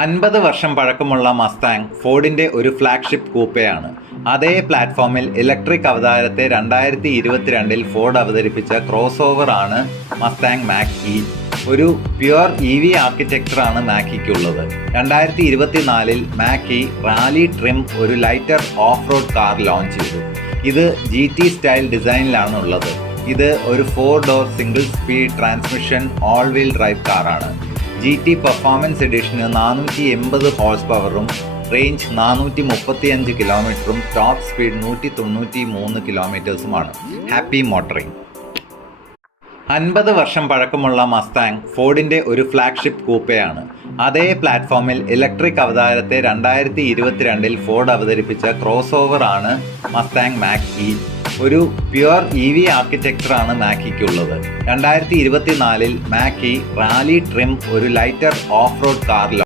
50 വർഷം പഴക്കമുള്ള മസ്താങ് ഫോർഡിന്റെ ഒരു ഫ്ലാഗ്ഷിപ്പ് കൂപ്പയാണ്. അതേ പ്ലാറ്റ്ഫോമിൽ ഇലക്ട്രിക് അവതാരത്തെ 2022-ൽ ഫോർഡ് അവതരിപ്പിച്ച ക്രോസ് ഓവർ ആണ് മസ്താങ് മാക് ഇ. ഒരു പ്യുവർ EV ആർക്കിടെക്ചറാണ് മാക്കിക്കുള്ളത്. 2024-ൽ മാക് ഇ റാലി ട്രിം ഒരു lighter off road car launch ചെയ്തു. ഇത് GT സ്റ്റൈൽ ഡിസൈനിലാണ് ഉള്ളത്. ഇത് ഒരു 4 door single speed transmission all wheel drive കാറാണ്. GT പെർഫോമൻസ് എഡിഷന് 480 ഹോഴ്സ് പവറും റേഞ്ച് 435 കിലോമീറ്ററും ടോപ്പ് സ്പീഡ് 193 കിലോമീറ്റേഴ്സുമാണ്. Happy motoring. 50 വർഷം പഴക്കമുള്ള മസ്താങ് ഫോർഡിന്റെ ഒരു ഫ്ലാഗ്ഷിപ്പ് കൂപ്പയാണ്. അതേ പ്ലാറ്റ്ഫോമിൽ ഇലക്ട്രിക് അവതാരത്തെ 2022-ൽ ഫോർഡ് അവതരിപ്പിച്ച ക്രോസ് ഓവർ ആണ് മസ്താങ് മാക് ഇ. ഒരു പ്യുവർ EV ആർക്കിടെക്ചറാണ് മാക്കിക്കുള്ളത്. 2024-ൽ മാക് ഇ റാലി ട്രിം ഒരു ലൈറ്റർ ഓഫ് റോഡ് കാർ